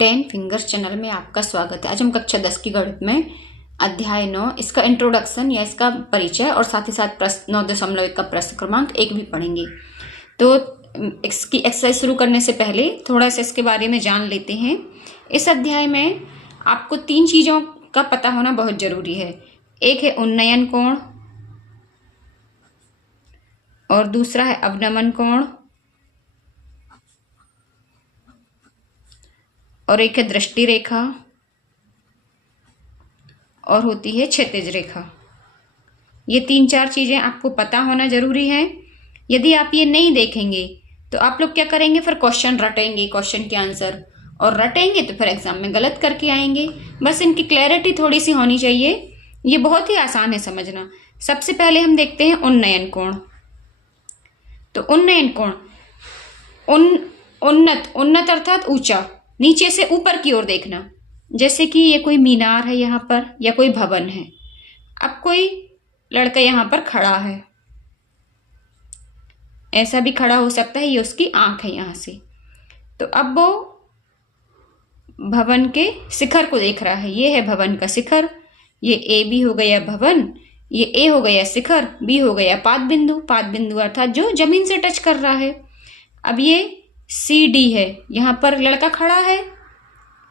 10 fingers channel में आपका स्वागत है। आज हम कक्षा 10 की गणित में अध्याय 9 इसका इंट्रोडक्शन या इसका परिचय और साथ ही साथ प्रश्न 9.1 का प्रश्न क्रमांक 1 भी पढ़ेंगे। तो इसकी एक्सरसाइज शुरू करने से पहले थोड़ा सा इसके बारे में जान लेते हैं। इस अध्याय में आपको 3 चीज़ों का पता होना बहुत जरूरी है। एक है उन्नयन कोण, और दूसरा है अवनमन कोण, और एक है दृष्टि रेखा, और होती है क्षैतिज रेखा। ये 3-4 चीजें आपको पता होना जरूरी है। यदि आप ये नहीं देखेंगे तो आप लोग क्या करेंगे, फिर क्वेश्चन रटेंगे, क्वेश्चन के आंसर और रटेंगे तो फिर एग्जाम में गलत करके आएंगे। बस इनकी क्लैरिटी थोड़ी सी होनी चाहिए। ये बहुत ही आसान है समझना। सबसे पहले हम देखते हैं उन्नयन कोण। तो उन्नयन कोण उन्नत अर्थात ऊंचा, नीचे से ऊपर की ओर देखना। जैसे कि ये कोई मीनार है यहाँ पर या कोई भवन है। अब कोई लड़का यहाँ पर खड़ा है, ऐसा भी खड़ा हो सकता है, ये उसकी आंख है यहाँ से। तो अब वो भवन के शिखर को देख रहा है। ये है भवन का शिखर। ये ए बी हो गया भवन, ये ए हो गया शिखर, बी हो गया पाद बिंदु अर्थात जो जमीन से टच कर रहा है। अब ये सी डी है, यहाँ पर लड़का खड़ा है,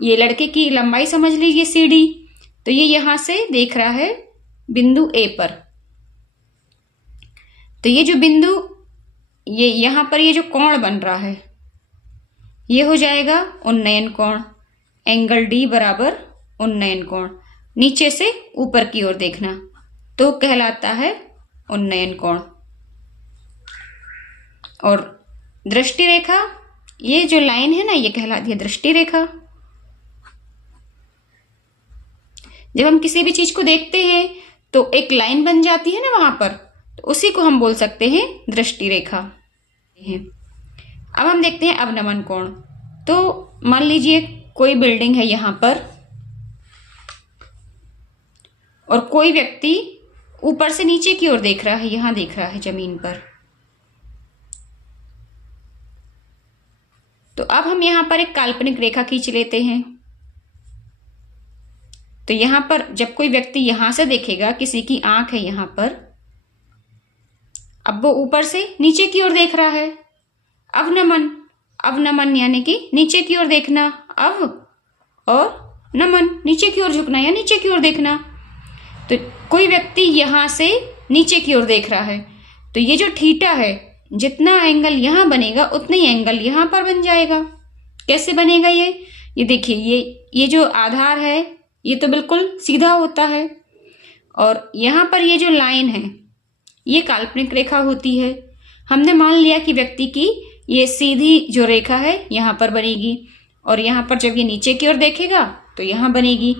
ये लड़के की लंबाई समझ लीजिए सी डी। तो ये यहां से देख रहा है बिंदु ए पर। तो ये जो बिंदु, ये यहां पर ये जो कोण बन रहा है ये हो जाएगा उन्नयन कोण। एंगल डी बराबर उन्नयन कोण, नीचे से ऊपर की ओर देखना तो कहलाता है उन्नयन कोण। और दृष्टि रेखा, ये जो लाइन है ना, ये कहलाती है दृष्टि रेखा। जब हम किसी भी चीज को देखते हैं तो एक लाइन बन जाती है ना वहां पर, तो उसी को हम बोल सकते हैं दृष्टि रेखा। अब हम देखते हैं अवनमन कोण। तो मान लीजिए कोई बिल्डिंग है यहां पर और कोई व्यक्ति ऊपर से नीचे की ओर देख रहा है, यहां देख रहा है जमीन पर। तो अब हम यहां पर एक काल्पनिक रेखा खींच लेते हैं। तो यहां पर जब कोई व्यक्ति यहां से देखेगा, किसी की आंख है यहां पर, अब वो ऊपर से नीचे की ओर देख रहा है। अवनमन यानी कि नीचे की ओर देखना, अव और नमन नीचे की ओर झुकना या नीचे की ओर देखना। तो कोई व्यक्ति यहां से नीचे की ओर देख रहा है, तो ये जो थीटा है, जितना एंगल यहां बनेगा उतना ही एंगल यहां पर बन जाएगा। कैसे बनेगा ये देखिए, ये जो आधार है ये तो बिल्कुल सीधा होता है, और यहां पर ये जो लाइन है ये काल्पनिक रेखा होती है। हमने मान लिया कि व्यक्ति की ये सीधी जो रेखा है यहां पर बनेगी, और यहां पर जब ये नीचे की ओर देखेगा तो यहां बनेगी।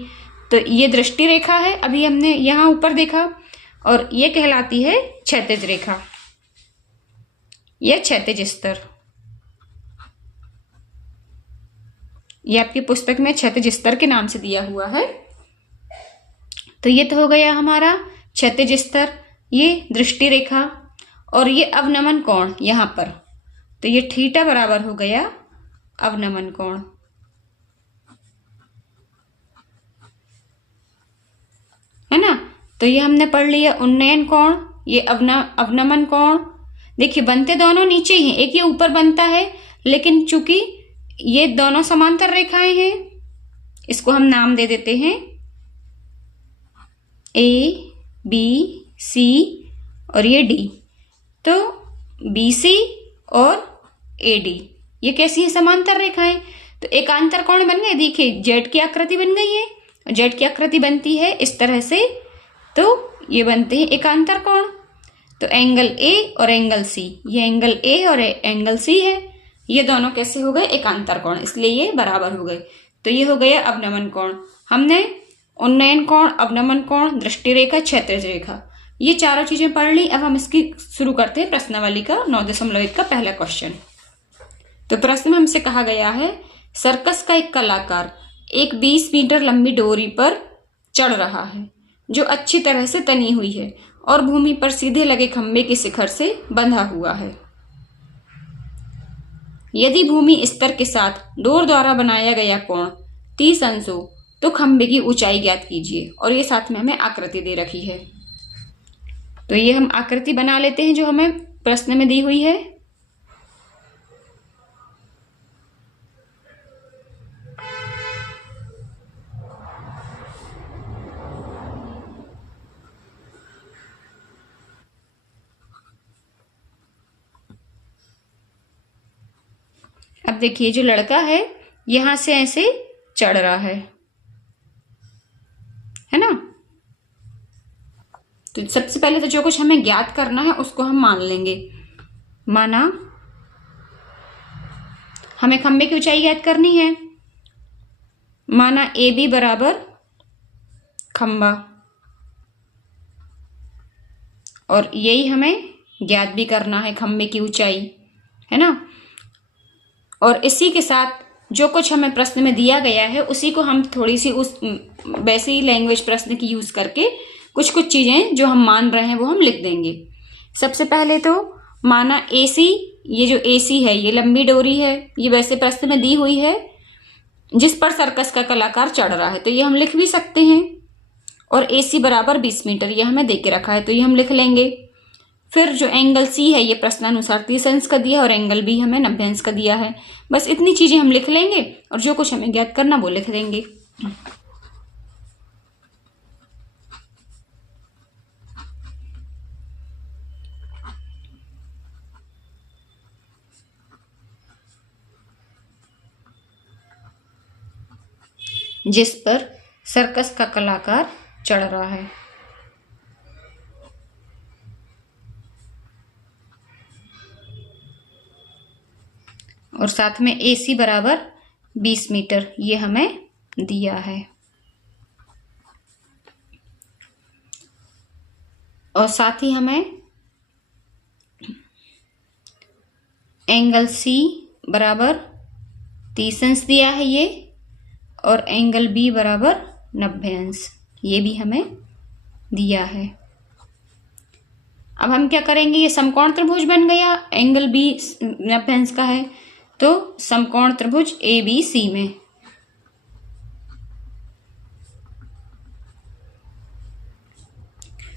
तो ये दृष्टि रेखा है, अभी हमने यहां ऊपर देखा, और ये कहलाती है क्षैतिज रेखा या क्षैतिज स्तर। ये आपकी पुस्तक में क्षैतिज स्तर के नाम से दिया हुआ है। तो ये तो हो गया हमारा क्षैतिज स्तर, ये दृष्टि रेखा, और ये अवनमन कोण यहां पर। तो ये थीटा बराबर हो गया अवनमन कोण। है ना। तो ये हमने पढ़ लिया उन्नयन कोण, ये अवनमन कोण। देखिए बनते दोनों नीचे ही हैं, एक ये ऊपर बनता है, लेकिन चूंकि ये दोनों समांतर रेखाएं हैं, इसको हम नाम दे देते हैं ए बी सी और ये डी। तो बी सी और ए डी ये कैसी है, समांतर रेखाएं। तो एकांतर कोण बन गए। देखिए जेड की आकृति बन गई है, जेड की आकृति बनती है इस तरह से, तो ये बनते हैं एकांतर कोण। तो एंगल ए और एंगल सी, ये एंगल ए और एंगल सी है, ये दोनों कैसे हो गए, एकांतर कोण, इसलिए ये बराबर हो गए। तो ये हो गया अवनमन कोण। हमने उन्नयन कोण, अवनमन कोण, दृष्टि रेखा, क्षैतिज रेखा, ये चारों चीजें पढ़ ली। अब हम इसकी शुरू करते हैं प्रश्नावली का 9.1 का पहला क्वेश्चन। तो प्रश्न में हमसे कहा गया है, सर्कस का एक कलाकार एक 20 मीटर लंबी डोरी पर चढ़ रहा है जो अच्छी तरह से तनी हुई है और भूमि पर सीधे लगे खंभे के शिखर से बंधा हुआ है। यदि भूमि स्तर के साथ डोर द्वारा बनाया गया कोण 30 अंश हो तो खंबे की ऊंचाई ज्ञात कीजिए। और ये साथ में हमें आकृति दे रखी है, तो ये हम आकृति बना लेते हैं जो हमें प्रश्न में दी हुई है। अब देखिए जो लड़का है यहां से ऐसे चढ़ रहा है ना। तो सबसे पहले तो जो कुछ हमें ज्ञात करना है उसको हम मान लेंगे। माना हमें खंबे की ऊंचाई ज्ञात करनी है, माना ए बी बराबर खंबा, और यही हमें ज्ञात भी करना है खंबे की ऊंचाई, है ना। और इसी के साथ जो कुछ हमें प्रश्न में दिया गया है उसी को हम थोड़ी सी उस वैसी लैंग्वेज प्रश्न की यूज करके कुछ कुछ चीजें जो हम मान रहे हैं वो हम लिख देंगे। सबसे पहले तो माना AC, ये जो AC है ये लंबी डोरी है, ये वैसे प्रश्न में दी हुई है, जिस पर सर्कस का कलाकार चढ़ रहा है, तो ये हम लिख भी सकते हैं। और AC बराबर 20 मीटर ये हमें दे के रखा है, तो ये हम लिख लेंगे। फिर जो एंगल C है ये प्रश्नानुसार 30 अंश का दिया है और एंगल B हमें 90 अंश का दिया है। बस इतनी चीजें हम लिख लेंगे और जो कुछ हमें ज्ञात करना वो लिख देंगे। जिस पर सर्कस का कलाकार चढ़ रहा है। और साथ में AC बराबर 20 मीटर ये हमें दिया है। और साथ ही हमें एंगल C बराबर 30 अंश दिया है ये, और एंगल B बराबर 90 अंश ये भी हमें दिया है। अब हम क्या करेंगे, ये समकोण त्रिभुज बन गया, एंगल B 90 अंश का है, तो समकोण त्रिभुज ABC में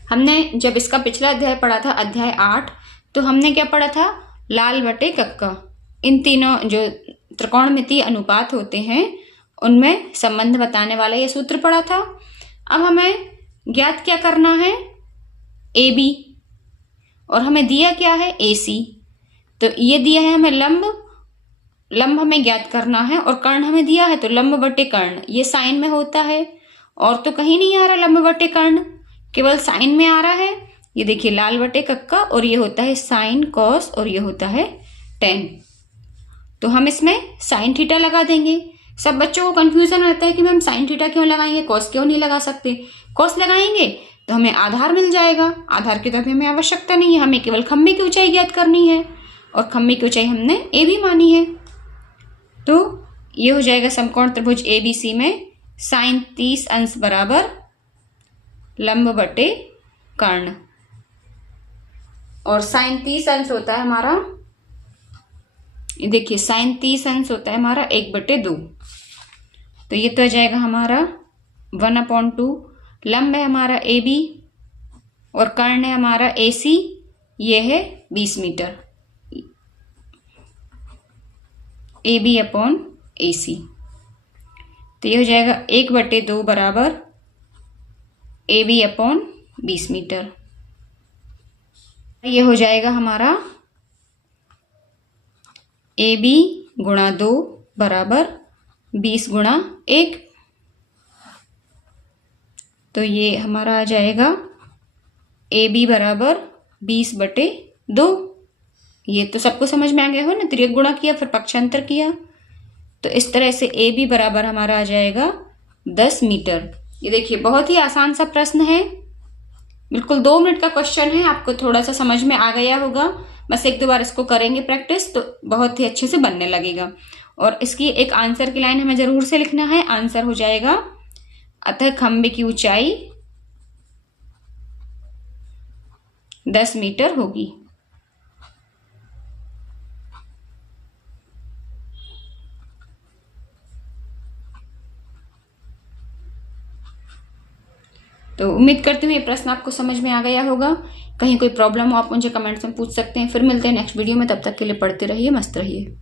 हमने जब इसका पिछला अध्याय पढ़ा था अध्याय 8, तो हमने क्या पढ़ा था, लाल बटे कक्का, इन तीनों जो त्रिकोणमितीय अनुपात होते हैं उनमें संबंध बताने वाला ये सूत्र पढ़ा था। अब हमें ज्ञात क्या करना है, AB, और हमें दिया क्या है AC। तो ये दिया है हमें लंब हमें ज्ञात करना है, और कर्ण हमें दिया है तो लंब बटे कर्ण, ये साइन में होता है और तो कहीं नहीं आ रहा लंब बटे कर्ण, केवल साइन में आ रहा है। ये देखिए लाल बटे कक्का, और ये होता है साइन कॉस, और ये होता है टेन। तो हम इसमें साइन थीटा लगा देंगे। सब बच्चों को कंफ्यूजन रहता है कि मैम साइन थीटा क्यों लगाएंगे, कॉस क्यों नहीं लगा सकते। कॉस लगाएंगे तो हमें आधार मिल जाएगा, आधार की तरफ हमें आवश्यकता नहीं है, हमें केवल खंबे की ऊंचाई ज्ञात करनी है, और खंबे की ऊंचाई हमने ए भी मानी है। तो ये हो जाएगा समकोण त्रिभुज ABC में साइन 30 अंश बराबर लंब बटे कर्ण, और साइन 30 अंश होता है हमारा, देखिए साइन 30 अंश होता है हमारा 1/2, तो ये तो आ जाएगा हमारा 1/2। लंब है हमारा AB और कर्ण है हमारा AC, ये है 20 मीटर, AB/AC। तो ये हो जाएगा 1/2 बराबर AB/20 मीटर। ये हो जाएगा हमारा AB गुणा 2 बराबर 20 गुणा 1, तो ये हमारा आ जाएगा AB बराबर 20/2। ये तो सबको समझ में आ गया हो ना, तिर्यक गुणा किया फिर पक्षांतर किया, तो इस तरह से AB बराबर हमारा आ जाएगा 10 मीटर। ये देखिए बहुत ही आसान सा प्रश्न है, बिल्कुल 2 मिनट का क्वेश्चन है, आपको थोड़ा सा समझ में आ गया होगा। बस 1-2 बार इसको करेंगे प्रैक्टिस तो बहुत ही अच्छे से बनने लगेगा। और इसकी एक आंसर की लाइन हमें जरूर से लिखना है। आंसर हो जाएगा, अतः खंबे की ऊंचाई 10 मीटर होगी। तो उम्मीद करती हूँ ये प्रश्न आपको समझ में आ गया होगा। कहीं कोई प्रॉब्लम हो आप मुझे कमेंट्स में पूछ सकते हैं। फिर मिलते हैं नेक्स्ट वीडियो में, तब तक के लिए पढ़ते रहिए, मस्त रहिए।